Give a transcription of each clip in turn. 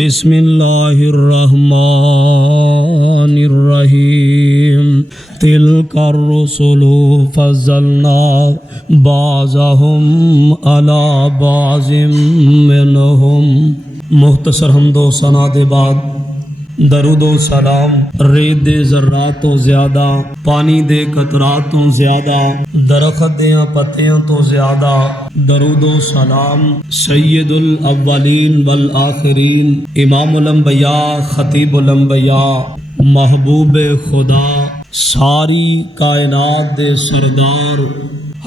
بسم اللہ الرحمن الرحیم تلک الرسل فضلنا بعضهم علی بعض منہم۔ مختصر حمد و ثنا دے بعد درود و سلام ریت دے ذرات تو زیادہ، پانی دے قطرات تو زیادہ، درخت دیاں پتیاں تو زیادہ درود و سلام سید الاولین والآخرین، امام الانبیاء، خطیب الانبیاء، محبوب خدا، ساری کائنات دے سردار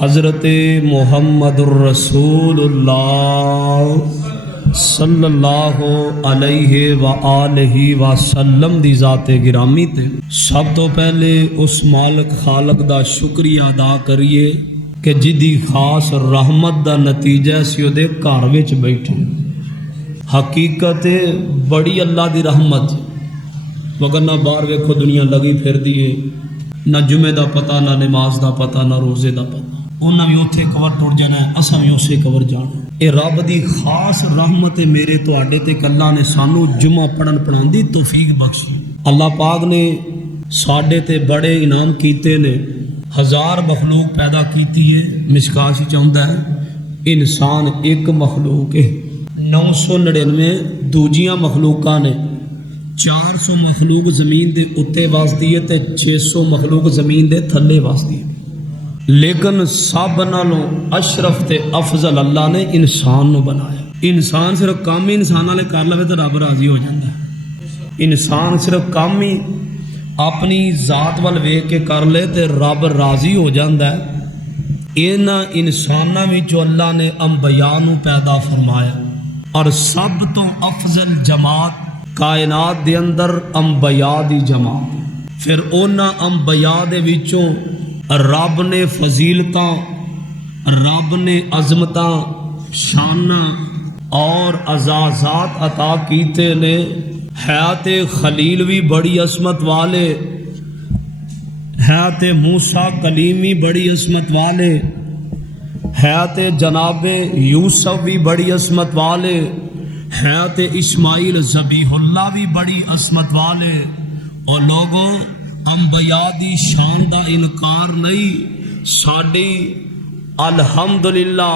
حضرت محمد الرسول اللہ صلی اللہ علیہ وآلہ وسلم دی ذات گرامی تے سب تو پہلے اس مالک خالق دا شکریہ ادا کریے کہ جدی خاص رحمت دا نتیجہ سی دے گھر وچ بیٹھے۔ حقیقت بڑی اللہ دی رحمت، مگر نہ باہر ویکھو دنیا لگی پھر دیے، نہ جمعے دا پتہ، نہ نماز دا پتہ، نہ روزے دا پتہ۔ انہاں بھی اتھے کور ٹر جانا ہے، اساں بھی اسے کور جانا۔ اے رب دی خاص رحمت میرے تواڈے تے اللہ نے سانو جمعہ پڑھن پڑھان دی توفیق بخشی۔ اللہ پاک نے ساڈے تے بڑے انعام کیتے نے، ہزار مخلوق پیدا کیتی ہے۔ مشکاش چاہتا ہے انسان ایک مخلوق ہے، 999 دوجیاں مخلوقاں نے، 400 مخلوق زمین دے اتے واسطی ہے تے 600 مخلوق زمین دے تھلے واسطی ہے، لیکن سب نالوں اشرف تے افضل اللہ نے انسان نو بنایا۔ انسان صرف کام ہی انسان والے کر لے تو رب راضی ہو جاتا ہے۔ انسان صرف کام ہی اپنی ذات وال ویکھ کے کر لے تو رب راضی ہو جاتا ہے۔ انہاں انساناں وچوں اللہ نے انبیاء نو پیدا فرمایا، اور سب تو افضل جماعت کائنات دے اندر انبیاء دی جماعت۔ پھر انہاں انبیاء دے وچوں رب نے فضیلتاں، رب نے عظمتاں، شاناں اور اعزازات عطا کیتے نے۔ حیات خلیل بھی بڑی عظمت والے، حیات موسیٰ کلیم بھی بڑی عظمت والے، حیات جناب یوسف بھی بڑی عظمت والے، حیات اسماعیل ذبیح اللہ بھی بڑی عظمت والے۔ اور لوگوں انبیاء دی شان دا انکار نہیں، ساڈی الحمدللہ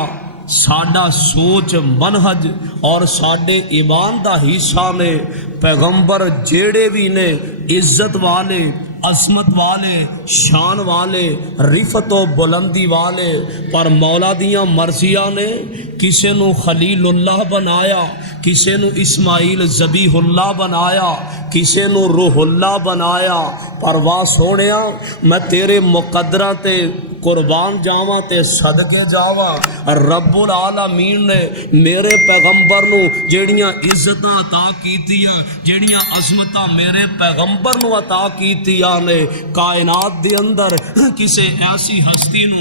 ساڈا سوچ منہج اور ساڈے ایمان دا حصہ نے پیغمبر جیڑے بھی نے عزت والے، عظمت والے، شان والے، رفت و بلندی والے، پر مولا دیاں مرضیاں نے کسے نو خلیل اللہ بنایا، کسے نو اسماعیل ذبیح اللہ بنایا، کسے نو روح اللہ بنایا۔ پر واہ سونیا میں تیرے مقدرہ تے قربان جاواں تے صدقے جاواں، رب العالمین نے میرے پیغمبر نو جیڑیاں عزتاں عطا کیتیاں، جیڑیاں عظمتاں میرے پیغمبر نو عطا کیتیاں نے، کائنات دے اندر کسے ایسی ہستی نو،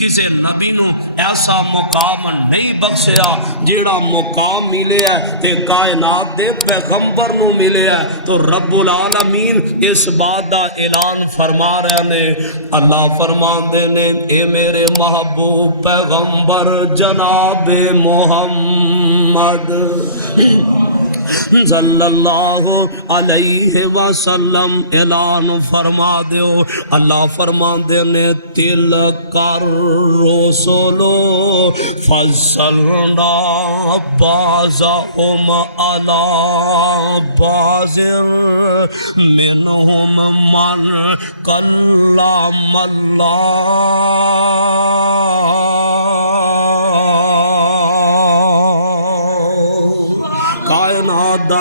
کسے نبی نو ایسا مقام نہیں بخشیا جیڑا مقام ملے ہے تے کائنات دے پیغمبر نو ملے ہے۔ تو رب العالمین اس بات دا اعلان فرما رہے نے، اللہ فرماندے نے اے میرے محبوب پیغمبر جناب محمد صلی اللہ علیہ وسلم اعلان فرما دیو۔ اللہ فرما دینے تلک الرسل فضلنا بعضهم علی بعض منهم من کلم اللہ۔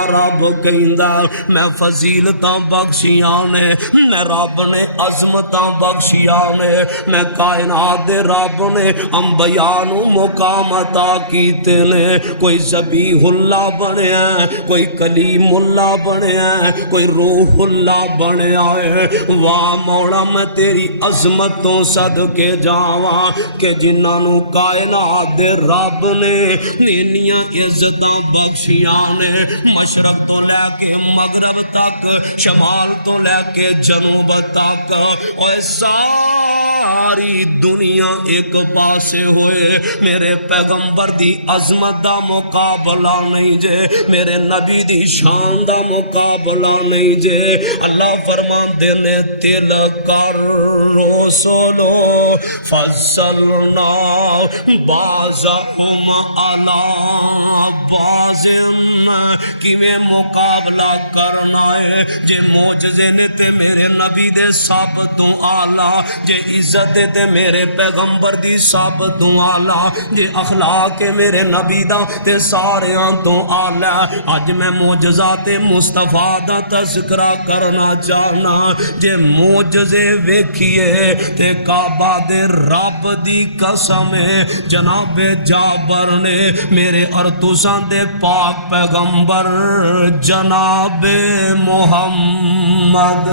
رب کہندا میں فضیلتاں بخشیاں نے، میں رب نے عظمتاں بخشیاں نے، میں کائنات دے رب نے انبیاء نو مقام عطا کیتے نے۔ کوئی ذبیح اللہ بنیا ہے، کوئی کلیم اللہ بنیا ہے، کوئی روح اللہ بنیا ہے۔ واہ مولا میں تیری عظمت تو صدقے جاواں کہ جنہاں نو کائنات دے رب نے انیاں عزتاں بخشیاں نے، مشرق تو لے کے مغرب تک، شمال تو لے کے جنوب تک، اور سارے ساری دنیا ایک پاسے ہوئے، میرے پیغمبر دی عظمت دا مقابلہ نہیں جے، میرے نبی دی شان دا مقابلہ نہیں جے۔ اللہ فرماندے نے تلک الرسل فضلنا بعضهم علی بعض، کیویں مقابلہ کرنا ہے جے معجزے نے تے میرے نبی دے سب تو آلہ، جے عزت تے میرے پیغمبر دی سب تو آلہ، جے اخلاق میرے نبی دا تے ساریاں تو آلہ۔ اج میں معجزات مصطفیٰ دا تذکرہ کرنا چاہنا، جے معجزے ویکھیے تے کعبہ دے رب دی قسم ہے، جناب جابر نے میرے اور تساں دے پاک پیغمبر جناب محمد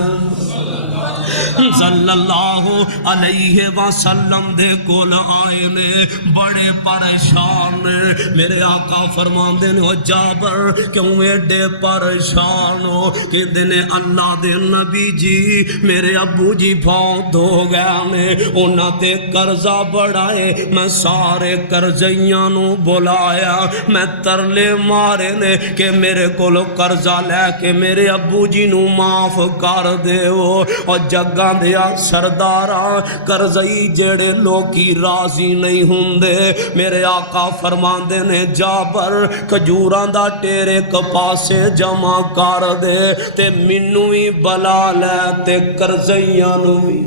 صلی اللہ علیہ وسلم دے کول آئے نے، بڑے پریشان نے۔ میرے آقا فرماندے نے، او جابر کیوں ایڈے پریشان ہو؟ کہندے نے اللہ دے نبی جی میرے ابو جی فوت ہو گیا نے، انہاں تے قرضہ بڑھائے، میں سارے قرضیاں نو بلایا، میں ترلے مارے نے کہ میرے کولو قرضہ لے کے میرے ابو جی نو معاف کر دیو۔ اور جگاں دیا سرداراں قرضئی جڑے لوکی راضی نہیں ہوندے، میرے آقا فرماندے نے جابر کھجوراں دا ٹیرے کپاسے جمع کر دے تے مینوں وی بلا لے تے قرضیاں نو وی،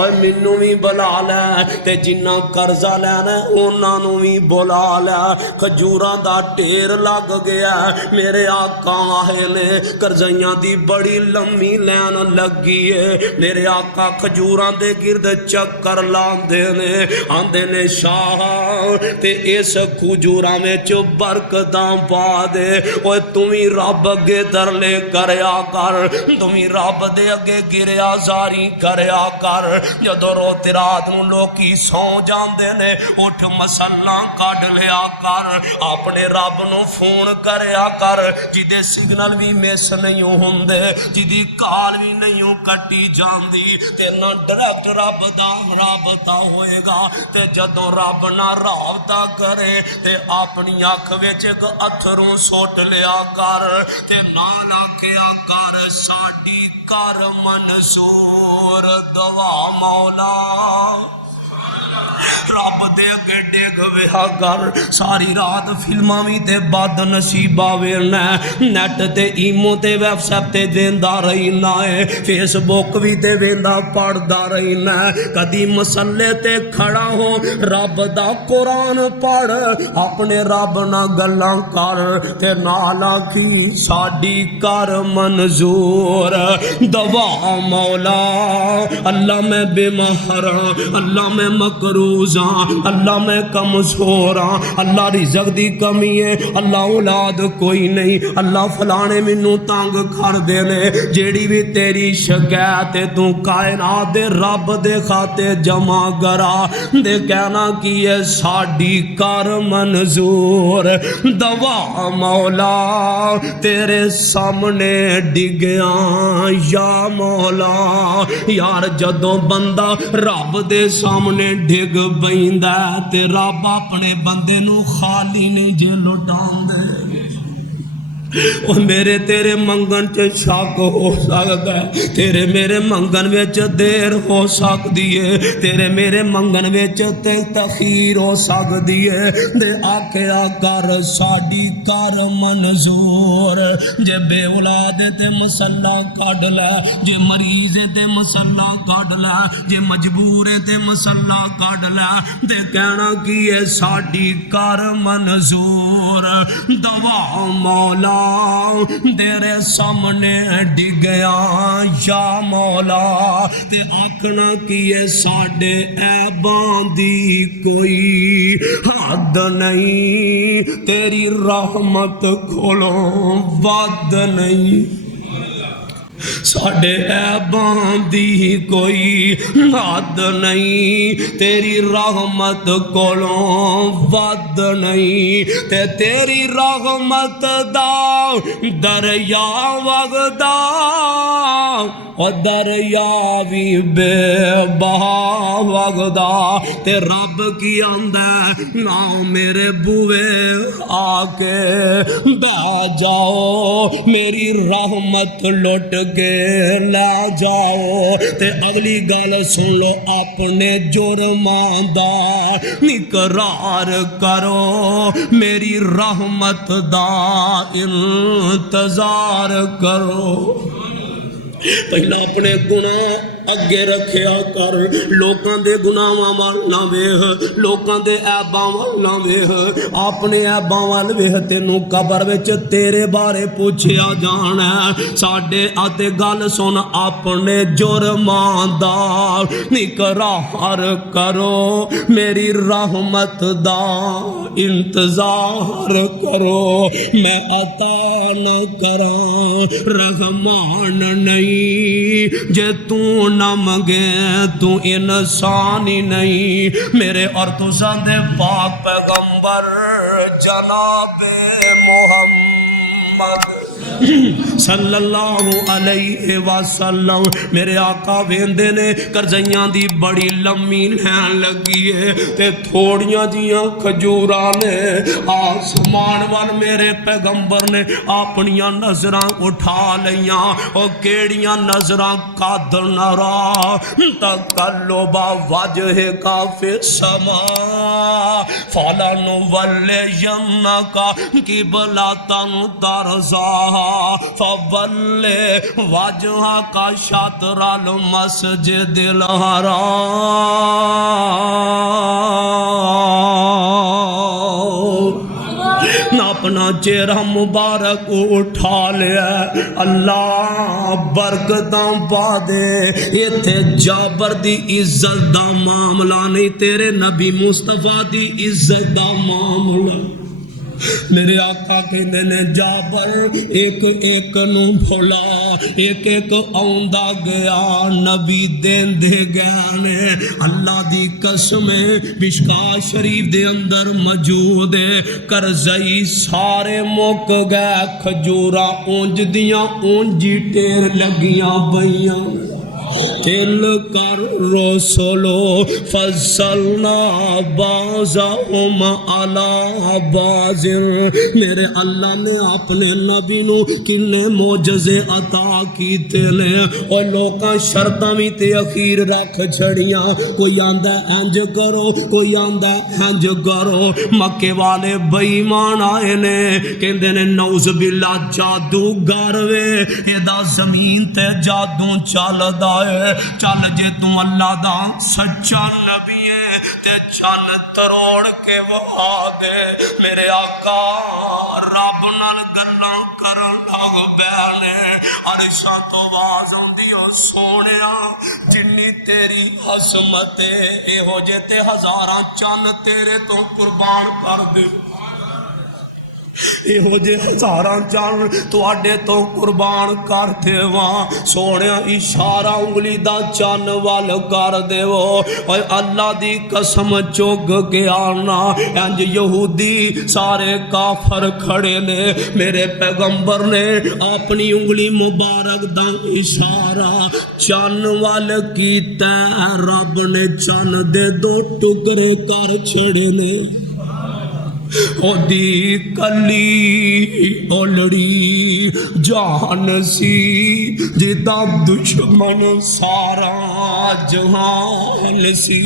اور مینوں بھی بلا لے تے جنہ قرضہ لینا انہاں نوں بھی بلا لے۔ کھجوراں دا ٹھیر لگ گیا، میرے آقا آئے نے، قرضیاں دی بڑی لمبی لین لگی ہے، میرے آقا کھجوراں دے گرد چکر لاندے نے، آندے نے شاہ تے اس کھجوراں میں چو برکتاں پا دے، اوے تمہیں رب اگے ترلے کریا کر، تمہیں رب دے اگے گریا زاری کریا کر۔ جدو روتے رات نو لوکی سو جاندے نے، اٹھ مسلہ کڈ لیا کر، اپنے رب نو فون کریا کر، جدے سگنل بھی میس نہیں ہوندے، جدی کال بھی نہیں کٹی جاندی، تے نہ ڈائریکٹ رب دا رابطہ ہوئے گا، تے جدو رب نہ رابطہ کرے تے اپنی آنکھ وچ ایک اتھروں سوٹ لیا کر، تے نال آکھیا کر ساڈی کر منصور دعا مولا۔ رب دے اگے ڈگ ویا کر، ساری رات فلماں وی تے بد نصیبہ ویلنا، نیٹ تے ایمو تے ویب سائٹ تے ویندا رہنا ہے، فیس بک وی تے ویندا پڑھدا رہنا، کدی مسلے تے کھڑا ہو رب دا قرآن پڑھ، اپنے رب نہ گلاں کر، تے نال آکھی ساڈی کر منظور دعا مولا۔ اللہ میں بے مہراں، اللہ میں مقروض ہاں، اللہ میں کمزور ہاں، اللہ رزق دی کمی ہے، اللہ اولاد کوئی نہیں، اللہ فلانے مینوں تنگ کر دے نے، جیڑی بھی تیری شکایت ہے تو کائنات دے رب دے کھاتے جمع کرا، دے کہنا کی ہے ساڈی کر منظور دعا مولا، تیرے سامنے ڈگیاں یا مولا۔ یار جدوں بندہ رب دے سامنے ڈگ بیندا تے رب اپنے بندے نو خالی نہیں جے لٹاندے۔ وہ میرے تیرے منگن چ شک ہو سکتا ہے، تیرے میرے منگن وچ دیر ہو سکتی ہے، تیرے میرے منگن وچ تے تخیر ہو سکتی ہے، دے آکھیا کر ساڈی کر منظور، جے بے اولاد تے مسلہ کڈ لے، جے مریض تے مسلہ کڈ لے، جے مجبور تے مسلہ کڈ لے، دے کہنا کی ہے ساڈی کر منظور دعا مولا، تیرے سامنے ڈگیا یا مولا، تے آکھنا کیے ساڈے عیباں دی کوئی حد نہیں، تیری رحمت کھولو ود نہیں۔ ساڈے عیباں دی کوئی حد نہیں، تیری رحمت کولوں ود نہیں، تے تیری رحمت دا دریا وگدا، او دریا بھی بے بہا وگدا، تے رب کی آندا نہ میرے بوئے آ کے بہ جاؤ، میری رحمت لٹ کے لے جاؤ۔ تے اگلی گل سن لو، اپنے جرماں دا اقرار کرو، میری رحمت دا انتظار کرو۔ پہلا اپنے گناہ اگے رکھیا کر، لوکاں دے گناہاں وال نہ ویکھ، لوکاں دے عیباں وال نہ ویکھ، اپنے عیباں وال ویکھ، تینوں قبر وچ تیرے بارے پوچھیا جانا ہے۔ ساڈے اتے گل سن، اپنے جرماں دا اقرار کرو، میری رحمت دا انتظار کرو، میں عطا نہ کراں رحمان نہیں، جے تو نہ منگے تو انسان ہی نہیں۔ میرے اور تساں دے پاک پیغمبر جناب محمد صلی اللہ علیہ وسلم، میرے آقا ویندے نے کرزیاں دی بڑی لمبی لین لگی ہے، تے تھوڑیاں جیاں کھجوراں نے آسمان وال میرے پیغمبر نے اپنیاں نظراں اٹھا لیاں، او کیڑیاں نظراں قد نرا تقلب وجہک فی السماء فلنولینک قبلۃ ترضاها فول وجہک شطر المسجد الحرام۔ اپنا چہرہ مبارک اٹھا لیا، اللہ برکتاں پا دے۔ ایتھے جابر دی عزت دا معاملہ نہیں، تیرے نبی مصطفیٰ دی عزت دا معاملہ۔ میرے آقا کہندے نے جابر ایک ایک نو بھولا، ایک ایک آوندا گیا، نبی دین دے گیا نے۔ اللہ دی قسم مشکاہ شریف دے اندر موجود ہے، کرزئی سارے مک گئے، کھجوراں اونج دیاں اونجی ٹیر لگیاں پئیاں۔ تلک الرسل فضلنا بعضهم علی بعض، میرے اللہ نے اپنے نبی نو کنے معجزے عطا کیتے نے، اور لوکاں شرطاں وی تے اخیر رکھ چھڑیاں، کوئی آندا انج کرو، کوئی آندا انج کرو۔ مکے والے بے ایمان آئے نے، کہندے نے نعوذ باللہ جادوگر وے، ایدا زمین تے جادو چلدا ہے، چل جے تو اللہ دا سچا نبی ہے تے چل تروڑ کے وہا دے۔ میرے آقا رب نال گلاں کرن لگ پئے نے، عرشاں تو آواز آندی او سونیا جنی تیری عظمت اے ہو جے تے ہزاراں چن تیرے تو قربان کر دے، اے ہو جے ہزاراں چن تواڈے تو قربان کر دیواں۔ سونیا اشارہ انگلی دا چن وال کر دیو، اے اللہ دی قسم چگ کے آنا، انج یہودی سارے کافر کھڑے نے، میرے پیغمبر نے اپنی انگلی مبارک دا اشارہ چن وال کیتا، رب نے چن دے دو ٹکڑے کر چھڑے نے۔ او دی کلی اولڑی جہان سی، جدا دشمن سارا جہان سی۔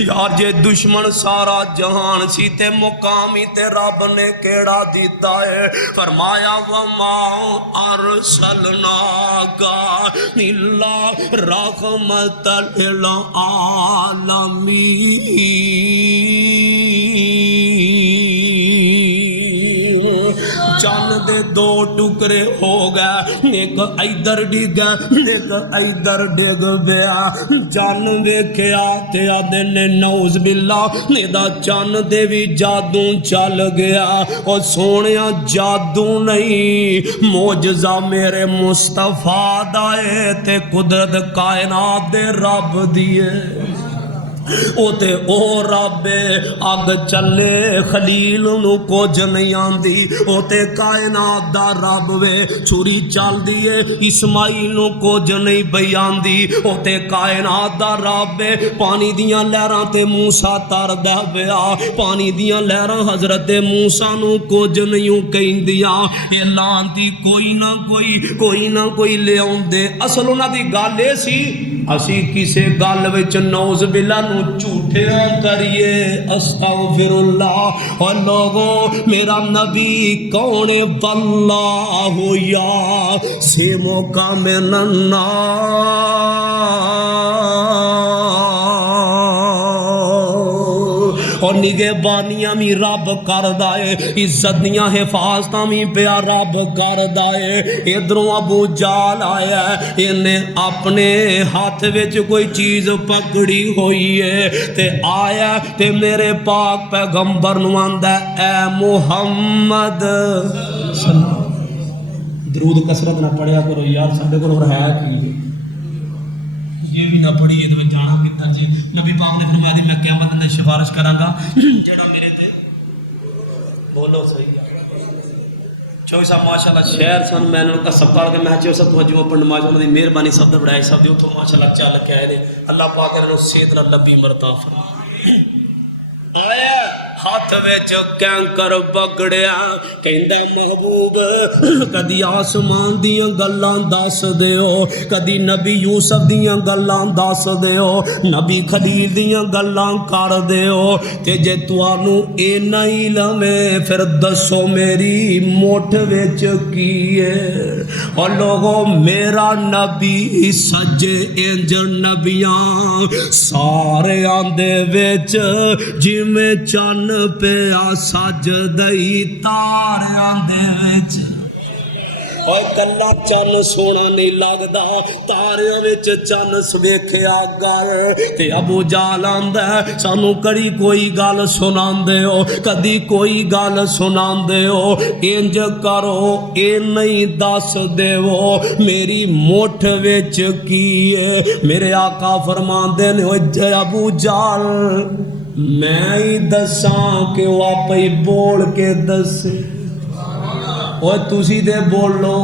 یار جے دشمن سارا جہان سی تے مقامی تے رب نے کیڑا دیتا ہے، فرمایا وما ارسلناک الا رحمت للعالمین۔ چن دے دو ٹکڑے ہو گئے، ایک ادھر ڈگا ایک ادھر ڈگ پیا۔ چن ویکھیا تے آدھے نے نعوذ باللہ دا چن دے بھی جادو چل گیا۔ اور سونیا جادو نہیں، معجزہ میرے مصطفیٰ دا اے تے قدرت کائنات دے رب دیے۔ او تے او رب اگ چلے خلیل نو کچھ نہیں آندی، او تے کائنات دا رب وے چھری چل دیے اسماعیل نو کچھ نہیں پئی آندی، او تے کائنات دا رب پانی دیاں لہراں تے موسیٰ تردا پیا، پانی دیاں لہراں حضرت موسیٰ نو کچھ نہیں کہندیاں، اے لانتی کوئی نہ کوئی لے آندے۔ اصل انہاں دی گل اے سی اسی کسے گل وچ نعوذ باللہ نو جھوٹیاں کریے، استغفر اللہ۔ اور لوگوں میرا نبی کون واللہ یعصمک کا من الناس، اور نگہبانیاں بھی رب کردا اے، عزت دیاں حفاظتاں بھی پیا رب کردا اے۔ ادھروں ابو جال آیا ہے، انہیں اپنے ہاتھ وچ کوئی چیز پکڑی ہوئی ہے تے آیا تے میرے پاک پیغمبر نو آندا اے محمد درود کثرت نہ پڑھیا کرو یار، ساڈے کول اور ہے کی یہ بھی نہ پڑھیے تو جانا کدھر جی۔ نبی پاک نے فرمایا دی میں قیامت میں سفارش کراں گا جڑا میرے تے بولو صحیح چوئی صاحب ماشاءاللہ شہر سن میں نے کا سب پڑھ کے میں چوئی صاحب تو جمعہ پڑھنے ماشاءاللہ دی مہربانی سب دے بڑائی سب دی اتھوں ماشاءاللہ چل کے آئے دے، اللہ پاک نے صحت نال لبی مرتا فرمائے۔ آیا ہاتھ وچ کینکر پکڑیا، کہندا محبوب کدی آسمان دیاں گلاں دس دیو، کدی نبی یوسف دیاں گلاں دس دیو، نبی خلیل دیاں گلاں کر دیو، تے جے تانوں اے نہیں لویں پھر دسو میری مٹھ وچ کی ہے۔ اور لوگوں میرا نبی سجے انج نبیاں سارے آندے وچ میں چن پیا سج دئی تاریاں دے وچ، اور کلا چن سونا نہیں لگدا تاریاں وچ چن ویکھیا گئے۔ تے ابو جہل آندا ہے سانو کڑی کوئی گل سناندے ہو، کدی کوئی گل سناندے ہو، انج کرو اے نہیں دس دیو میری مٹھ وچ کی ہے۔ میرے آقا فرماندے نے ابو جہل میں ہی دساں کہ وہ آپ ہی بول کے دسے، اور تسی دے بولو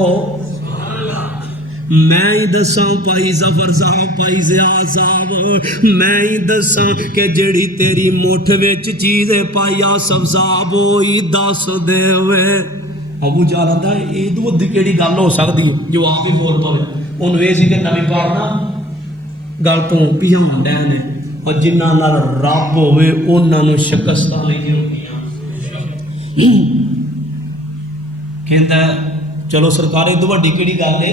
میں ہی دساں پائی ظفر صاحب پائی زیاد صاحب، میں ہی دساں کہ جڑی تیری مٹھ وچ چیزیں پائی آصف صاحب وہی دس دے ہوئے۔ ابو جہل آندا اے دو دی کیڑی گل ہو سکدی ہے جو آپ ہی بول پاوے، انہوں یہ سی کہ نبی پاک نا گل تو پیچھے ڈے نے، اور جنہ نال رب ہوئے انہاں نو شکستاں نہیں ہوندیاں۔ کہندا چلو سرکار ادو وڈی کیڑی گل ہے،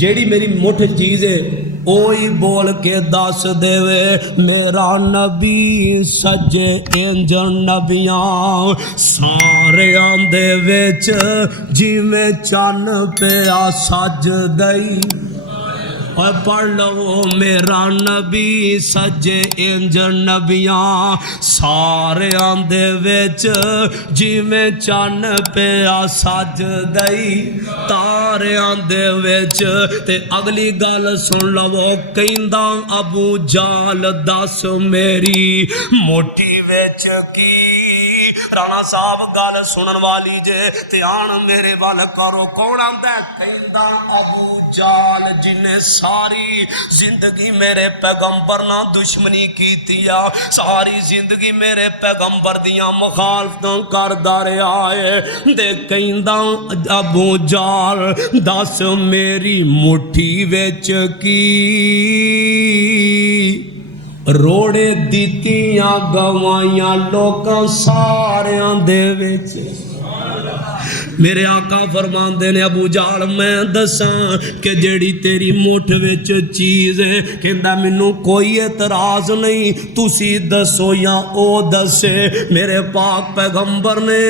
جیڑی میری مٹھ چیز ہے اوہی بول کے دس دے میرا نبی سجے انج نبیاں سارے آندے وچ جویں چن پیا سج دئی۔ اور پڑھ لو میرا نبی سجے انج نبیاں سارے آندے وچ جویں چن پیا سج دئی تارے آندے وچ۔ تے اگلی گل سن لو کہندا ابو جہل دس میری موٹی وچ کی۔ رانا صاحب گل سنن والی جے دھیان میرے وال کرو، کون آندا ہے؟ کہندا ابو جہل جنہیں ساری زندگی میرے پیغمبر نہ دشمنی کیتی آ، ساری زندگی میرے پیغمبر دیاں مخالفتاں کردا رہیا ہے، تے کہندا ابو جہل دس میری مٹھی وچ کی روڑے دیتیاں گوائیاں لوکاں ساریاں دے وچ۔ میرے آقا فرماندے نے ابو جہل میں دساں کہ جیڑی تیری مٹھ وچ چیز ہے، کہندا مینوں کوئی اعتراض نہیں، تسی دسو یا او دسے۔ میرے پاک پیغمبر نے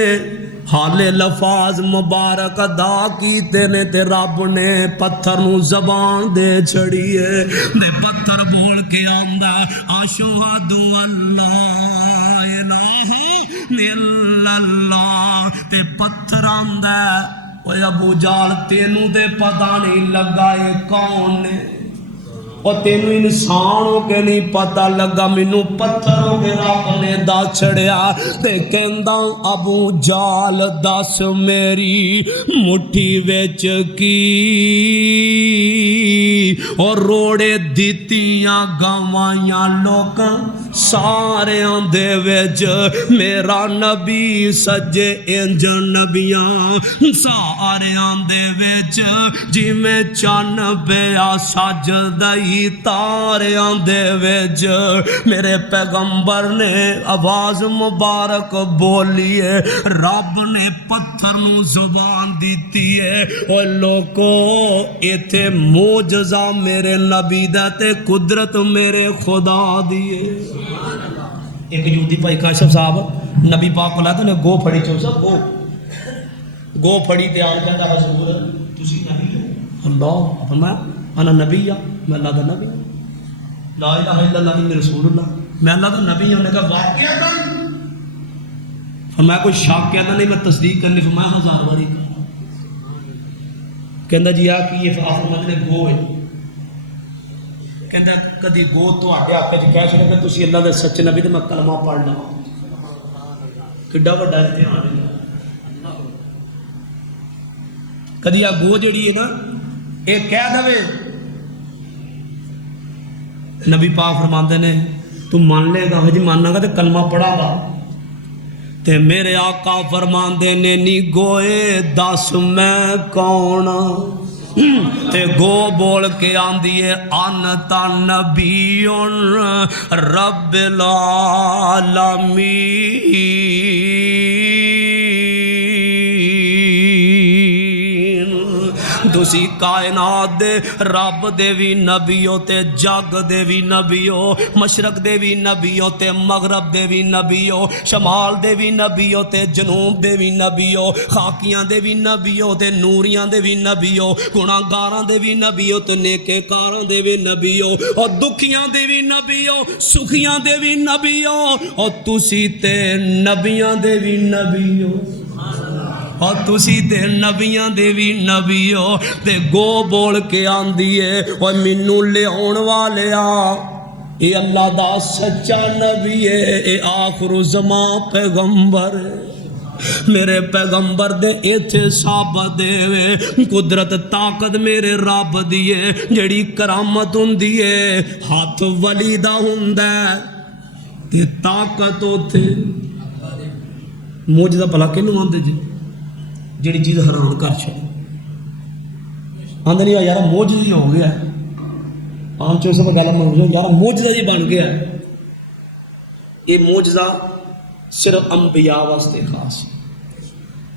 حالے لفاظ مبارک ادا کیتے نے تے رب نے پتھر نو زبان دے چھڑیے تے پتھر بول کے آندا اشہد اللہ الہ الا اللہ تے پتھر آندا اوے ابو جال تینوں تے پتہ نہیں لگا اے کون نے اور تینوں انسان ہو کے نہیں پتہ لگا مینوں پتھر ہو کے رب نے دس چھڑیا تے کہندا ابو جال دس میری مٹھی وچ کی اور روڑے دتیاں گوائیاں لوک ساریاں دے وچ میرا نبی سجے انج نبیاں ساریاں دے وچ جویں چن پیا سجدا تاریاں دے وچ میرے پیغمبر نے آواز مبارک بولی ہے رب نے پتھر نو زبان دیتی ہے او لوکو ایتھے معجزہ میرے نبی دا تے قدرت میرے خدا دی ہے ایک یہودی بھائی کاشف صاحب نبی پاک کو لاتے نے گو پھڑی چو سب گو پھڑی تے آن کہتا حضور تسی نبی ہو اللہ فرمایا انا نبی میں اللہ کا نبی لا الہ الا اللہ انی رسول اللہ میں اللہ کا نبی ہوں نے کہا واقعہ کر فرمایا کوئی شک کہنا نہیں میں تصدیق کرنی فرمایا 1000 باری کہندا جی آ کی یہ فرماتے نے گو ہے کہندا کدی گو تواڈے ہاتھ وچ کہہ چھڑے کہ تسی اللہ دے سچے نبی تے میں کلمہ پڑھ لواں کڈا وڈا امتحان ہے کدی آ گو جڑی ہے نا اے کہہ دے نبی پاک فرماندے نے تو مان لے گا جی ماننا گا تے کلمہ پڑھا گا تے میرے آقا فرماندے نے نی گوئے دس میں کون تے گو بول کے آندی ہے انتا نبی رب العالمین تسی کائنات دے رب دے وی نبیو تے جگ دے وی نبیو مشرق دے وی نبیو تے مغرب دے وی نبیو شمال دے وی نبیو تے جنوب دے وی نبیو خاکیاں دے وی نبیو تے نوریاں دے وی نبیو گناہگاراں دے وی نبیو تے نیکے کاراں دے وی نبیو اور دکھیاں دے وی نبیو سکھیاں دے وی نبیو اور تسی تے نبیاں دے وی نبیو اور تسی تے نبیاں دے وی نبیو تے گو بول کے آندی ہے اور مینوں لے آن والیا اے اللہ دا سچا نبی ہے اے آخر زمان پیغمبر ہے میرے پیغمبر دے ایتھے ثابت دے قدرت طاقت میرے رب دیے جڑی کرامت ہوندی ہے ہاتھ ولی دا ہوندا تے طاقت اوتھے معجزہ بھلا کینوں آندے جی جڑی چیز حیران کر چھوڑے آندے نہیں یار معجزہ ہی ہو گیا ہے عام چوسے پر گالا معجزہ یار معجزہ ہی بن گیا ہے یہ معجزہ صرف انبیاء واسطے خاص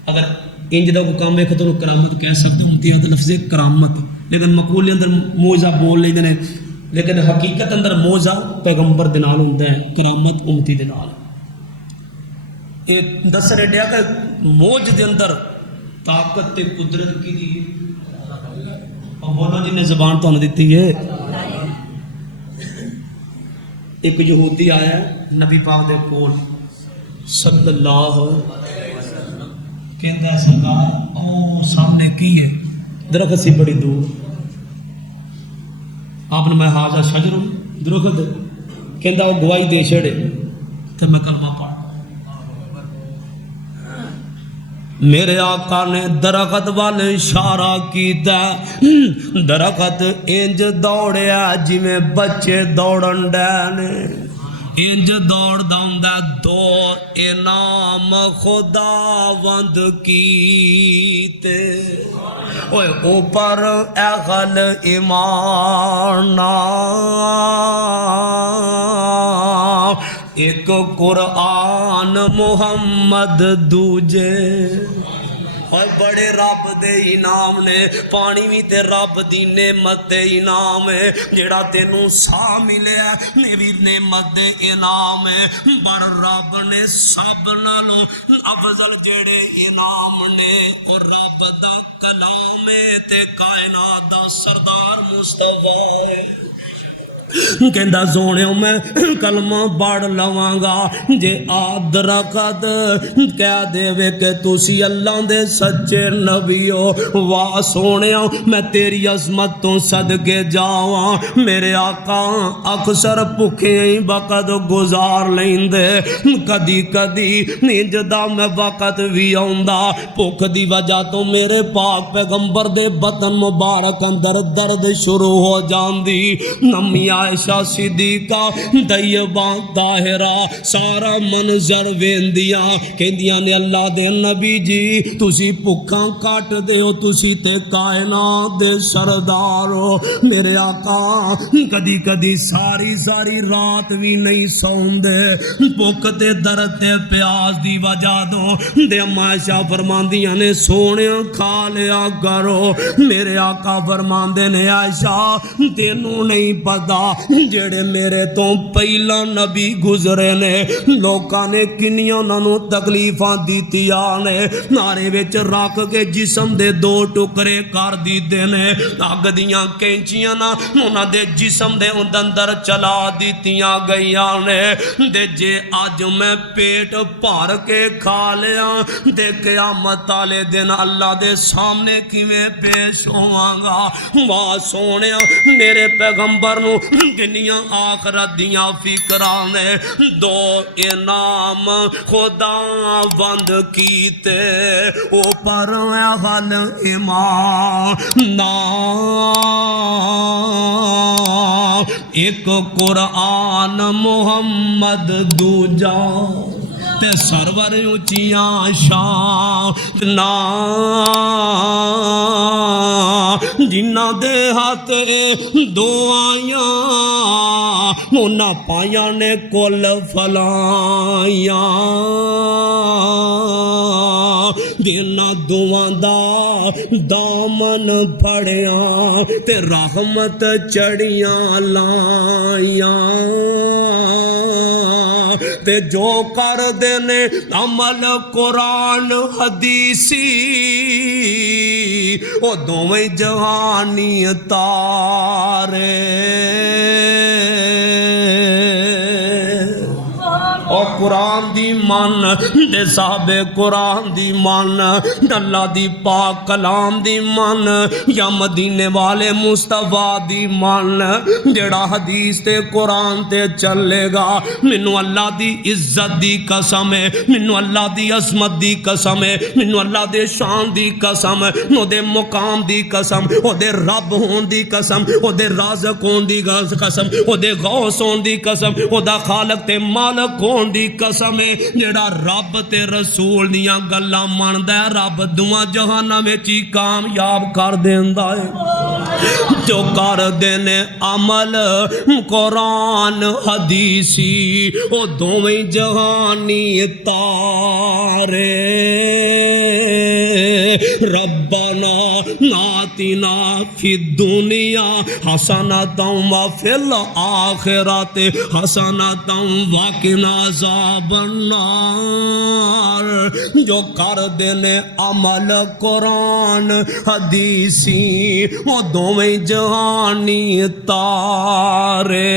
اگر انج دا کوئی کام ویکھو تو کرامت کہہ سکتے ہوتی ہے لفظ کرامت لیکن مقولے اندر معجزہ بول لیندے نے لیکن حقیقت اندر معجزہ پیغمبر دے نال ہوندا ہے کرامت امتی دے نال یہ دس رہے ڈیا کہ موج دے اندر طاقت تے قدرت کی دی اور بولو جن نے زبان تو انہوں دیتی ہے ایک یہودی آیا نبی پاک دے کول صلی اللہ کہندہ ہے سرکار او سامنے کی ہے درخت سی بڑی دور آپ نے میں حاضر شجر درخت کہندہ وہ گواہی دے چھڑے تو میں کلمہ پڑھ میرے آقا نے درخت وال اشارہ کیتا درخت انج دوڑیا جی میں بچے دوڑن ڈے انج دوڑ داؤندا دو انعام خدا وند کیتے اوے اوپر اغل ایمان ایک قرآن محمد دوجے اور بڑے رب دے انعام نے، پانی بھی تے رب دی نعمت تے انعام ہے، جڑا تینوں سا ملے یہ بھی نعمت دے انعام ہے، پر رب نے سب نالوں افضل جڑے انعام نے اور رب دا کلام تے کائنات دا سردار مصطفیٰ ہے۔ کہندا سونےو میں کلمہ پڑھ لواں گا جے آد رکھد کہہ دے کہ تسی اللہ دے سچے نبی ہو، واہ سونےو میں تیری عظمت تو صدقے جاواں، میرے آقا اکثر بھکھے ہی وقت گزار لیندے، کدی کدی نیند دا میں وقت بھی آوندا، بھکھ دی وجہ تو میرے پاک پیغمبر دے بطن مبارک اندر درد شروع ہو جاندی، نمی عائشہ صدیقہ طیبہ طاہرہ سارا منظر ویندیاں کہندیاں نے اللہ دے نبی جی تسی بھکھاں کٹ دے ہو، تسی تے کائنات دے سردار ہو، میرے آقا کدی کدی ساری رات بھی نہیں سوندے، بھکھ تے درد تے پیاس دی وجہ دو دے عائشہ فرماندیاں نے سونےاں کھا لیا کرو، میرے آقا فرماندے نے عائشہ تینوں نہیں پتا جڑے میرے تو پہلا نبی گزرے نے لوکاں نے کنیاں انہوں تکلیفاں دیتیاں نے، نارے وچ رکھ کے جسم دے دو ٹکرے کر دیتے نے، اگ دیاں کینچیاں نہ انہاں دے جسم دے اندر چلا دیتیاں گئیاں نے، دے جے آج میں پیٹ بھر کے کھا لیا دے قیامت والے دن اللہ دے سامنے کیویں پیش ہوواں گا، واہ سونےا میرے پیغمبر نو کنیاں آخرت دیاں فکراں نے، دو انعام خدا بند کیتے اوپر حل ایمان ایک قرآن محمد دوجا تے سرور اونچیاں شان جنہ دے ہاتھ دعائیاں انہاں پائیاں نے کل فلائیاں، جنہ دعاں دا دامن پھڑیاں تے رحمت چڑیاں لائیاں، تے جو کر دینے عمل قرآن حدیثی او دوویں جہانی تارے، اور قرآن دی من دے صاحب قرآن دی من اللہ دی پاک کلام دی من یا مدینے والے مصطفیٰ دی من جڑا حدیث تے قرآن تے چلے گا، منو اللہ دی عزت دی قسم ہے، منو اللہ دی عظمت دی قسم ہے، منو اللہ دے شان دی قسم، نو دے مقام دی قسم، او دے رب ہون دی قسم، او دے رازق ہون دی قسم، او دے غوث ہون دی قسم، او دا خالق تے مالک ہون دی قسم ہے، جڑا رب تے رسول دیاں گلاں مندا ہے رب دعاں جہاناں وچ ہی کامیاب کر دیندا ہے، جو کر دینے عمل قرآن حدیثی او دوویں جہانی تارے، ربنا آتنا فی الدنیا حسنۃ وفی الآخرۃ حسنۃ وقنا عذاب النار، جو کر دینے عمل قرآن حدیثی وہ دوویں جہانی تارے،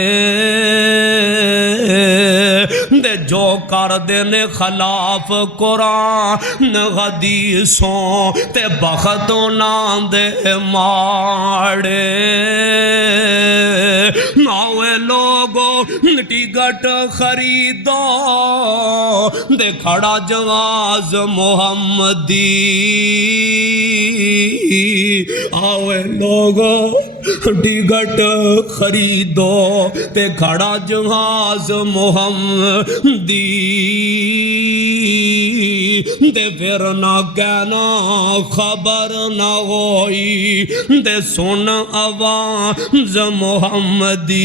دے جو کر دینے خلاف قرآن حدیثوں تے بختوں نام دے ماڑے، ناوے لوگو ٹکٹ خریدو دے کھڑا جواز محمدی، آوے لوگو ٹکٹ خریدو تے کھڑا جہاز محمدی تے پھر نہ کہنا خبر نہ ہوئی تے سن آواز محمدی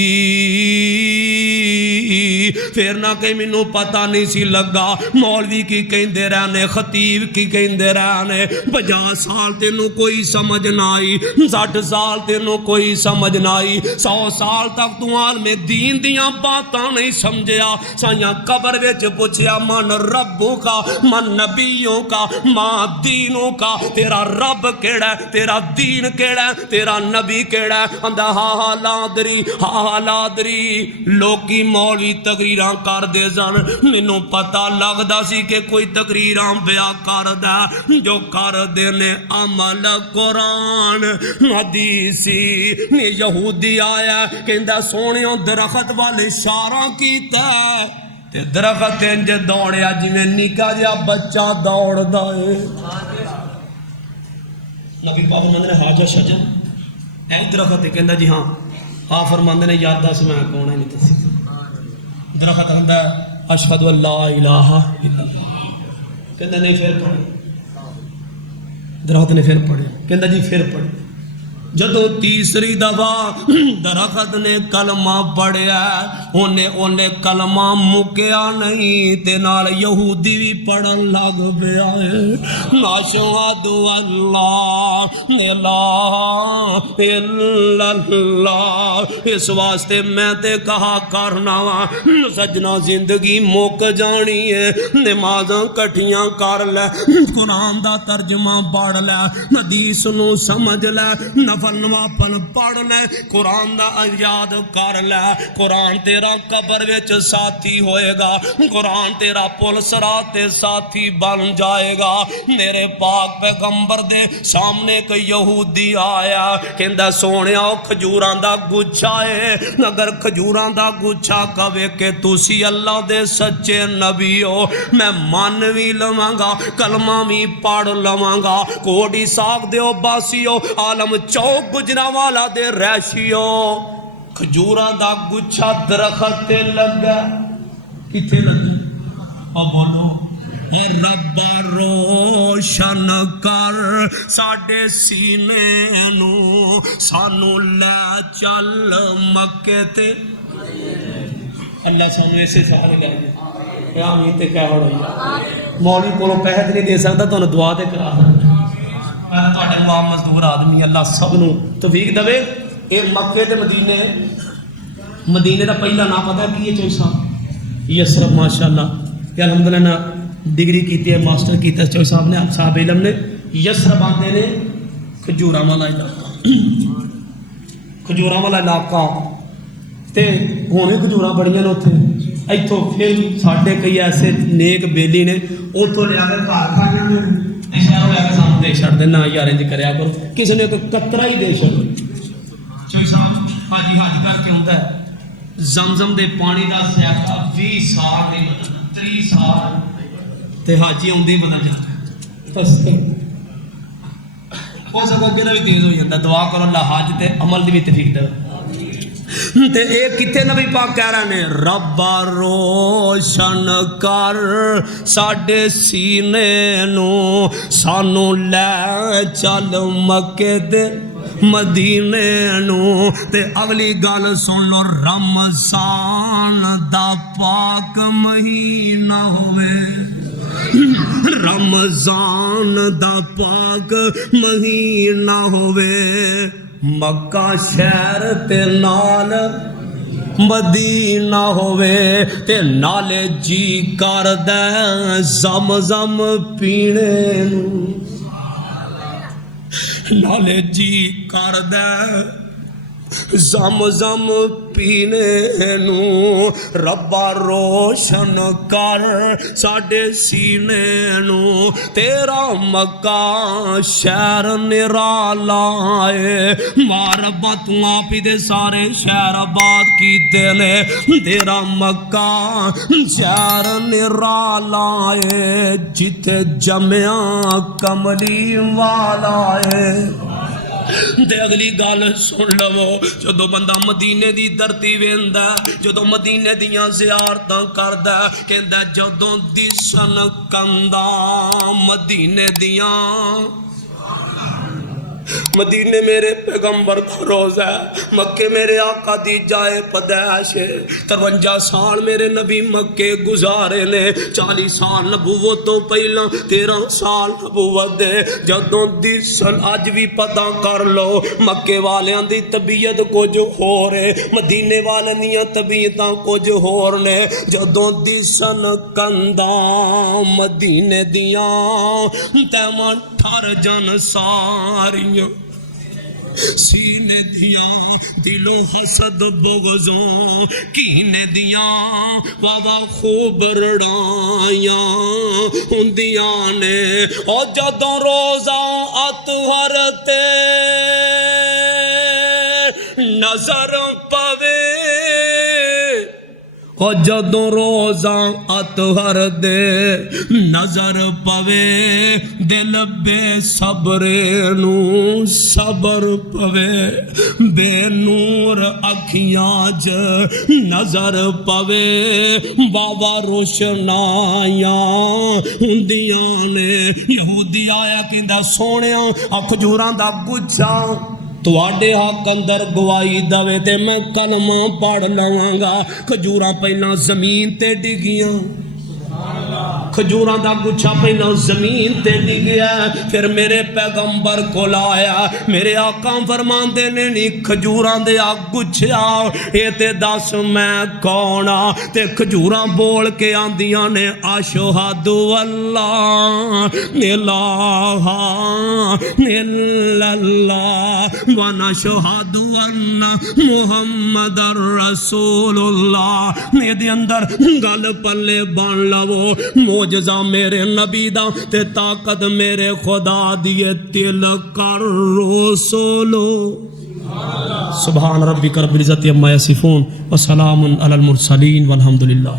پھر نہ کہ مینوں پتہ نہیں سی لگا مولوی کی کہندے رہنے خطیب کی کہندے رہنے 50 سال تینوں کوئی سمجھ نہ آئی 60 سال تینوں کوئی سمجھ نہ آئی 100 سال تک تو عالم دین دیاں باتاں نہیں سمجھیا سائیاں قبر وچ پوچھیا من ربوں کا من نبیوں کا ماں دینوں کا تیرا رب کیڑا ہے تیرا دین کیڑا ہے تیرا نبی کیڑا ہے اندہ ہاں لادری لوکی مولوی تقریراں کر دے سن مینوں پتہ لگدا سی کہ کوئی تقریراں بیاں کردا جو کر دے نے عمل قرآن حدیثی یہودی آیا کہندا سونیوں درخت والے اشارہ کیتا ہے تے درخت انج دوڑیا جویں نکا جہا بچہ دوڑدا ہے نبی پاک فرماندے نے حاجہ شجر اے درخت ہے کہندا جی ہاں آپ فرماندے نے یاد دس میں کون ہے نہیں دسی درخت ہوندا ہے اشہد ان لا الہ الا اللہ کہندا نہیں پھر پڑھ درخت نے پھر پڑھے کہندا جی پھر پڑھ جدو تیسری دفعہ درخت نے کلمہ پڑھیا انہیں کلمہ مکیا نہیں تے نال یہودی بھی پڑھن لگ پیا ہے اشہد اللہ الہ الا اللہ اس واسطے میں تے کہا کرنا وا سجنا زندگی مک جانی ہے نمازاں کٹھیاں کر لے قرآن دا ترجمہ پڑھ لے حدیث نو سمجھ لے نفل نوافل پڑھ لے قرآن دا یاد کر لے قرآن تیرا قبر وچ ساتھی ہوئے گا قرآن تیرا پل صراط تے ساتھی بن جائے گا میرے پاک پیغمبر دے سامنے ایک یہودی آیا کہندا سونیا او کھجوراں دا گچھا ہے اگر کھجوراں دا گچھا کہے کہ تسی اللہ دے سچے نبی ہو میں من وی لواں گا کلمہ وی پڑھ لواں گا کوڑی ساگ دیو باسیو عالم چوک گجرانوالا دے ریشیو کھجوراں دا گچھا درخت تے لگا کتے لگا اور بولو اے رب روشن کر ساڈے سینے نو سانو لے چل مکے تے اللہ سانو ایسے سارے لے گئے آمین تے کہہ ہو رہی مولوی کو پیسے نہیں دے سکتا تو دعا تے کرا سکتا معام مزدور آدمی اللہ سب نو توفیق دے اے مکے تے مدینے دا پہلا نام پتہ کی ہے چوسا یسرب ماشاءاللہ کہ الحمدللہ ڈگری کیتی ہے ماسٹر کیتا ہے چوسا صاحب نے صاحب علم نے یسرب آتے نے کھجوراں والا علاقہ کھجوراں والا علاقہ تے ہونے کھجوراں بڑیاں نے اوتھے ایتھوں پھر ساڈے کئی ایسے نیک بیلی نے اوتھوں لے کے گھر کھانا نے شہروں لے کے سامنے دے چھڑ دینا یار انج کریا کرو کسی نے کوئی قطرہ ہی دے چھڑ چوئی صاحب حاجی حج کر کے ہوتا ہے زمزم دے پانی دا سیاقہ 20 سال نہیں بدلنا 30 سال تے حاجی ہوندی بدل جاتا ہے بس وہ سب دل بھی تیز ہو جاتا ہے دعا کرو اللہ حج تے عمل دی بھی توفیق دے تے اے کتے نبی پاک کہہ رہے ہیں رب روشن کر ساڈے سینے نو سانو لے چل مکے دے مدینے نو تے اگلی گل سن لو رمضان دا پاک مہینہ ہوئے رمضان دا پاک مہینہ ہوئے مکہ شہر تے نال مدینہ ہوئے تے نالے جی کر دے زمزم پینے نو نالے جی کر دے زمزم پینے نو ربا روشن کر ساڈے سینے نو تیرا مکہ شہر نرالا ہے ماربا تو آپ ہی دے سارے شہر آباد کیتے نے تیرا مکہ شہر نرالا ہے جتے جمعہ کملی والا ہے تے اگلی گل سن لو، جدو بندہ مدینے دی دھرتی ویندا، جدو مدینے دیاں زیارتاں کردا، کہندا جدوں دسن کندا مدینے دیاں، مدینے میرے پیغمبر کا روزہ ہے، مکے میرے آقا دی جائے پیدائش ہے، 53 سال میرے نبی مکے گزارے نے، 40 سال نبوت تو پہلا، 13 سال نبوت دے، جدوں دسن اج بھی پتہ کر لو مکے والیاں دی طبیعت کچھ ہور ہے، مدینے والیاں دیاں طبیعتاں کچھ ہور نے، جدوں دسن کندا مدینے دیاں تیواں ٹھر جن ساریاں سینے دیاں دلوں حسد بغضوں کینے دیاں واوا خوب رڑائیاں ہوندیاں نے، او جدوں روزہ اطہر تے نظر پوے، او جدوں روزہ اطہر دے نظر پوے، دل بے صبرے نو صبر پوے، بے نور اکھیاں ج نظر پوے، واوا روشنائیاں ہوندیاں نے۔ یہودی آیا کہندا سونیاں آ کھجوراں دا گچھا تواڈے حق اندر گواہی دوے تے میں کلمہ پڑھ لواں گا۔ کھجوراں پہلاں زمین تے ڈگیاں، کھجوراں دا گچھا پہلا زمین تے ڈگیا، پھر میرے پیغمبر کو لایا، میرے آقا فرماندے نے نہیں کھجوراں دے آ گچھا اے تے دس میں کونا، تے کھجوراں بول کے آندیاں نے اشہد اللہ الہ الا اللہ ونشہد ان محمد رسول اللہ۔ میرے اندر گل پلے بن لو، معجزہ میرے نبی دا تے طاقت میرے خدا دیے، تلک الرسل۔ سبحان ربک رب العزت عما یصفون وسلام علی المرسلین والحمد للہ۔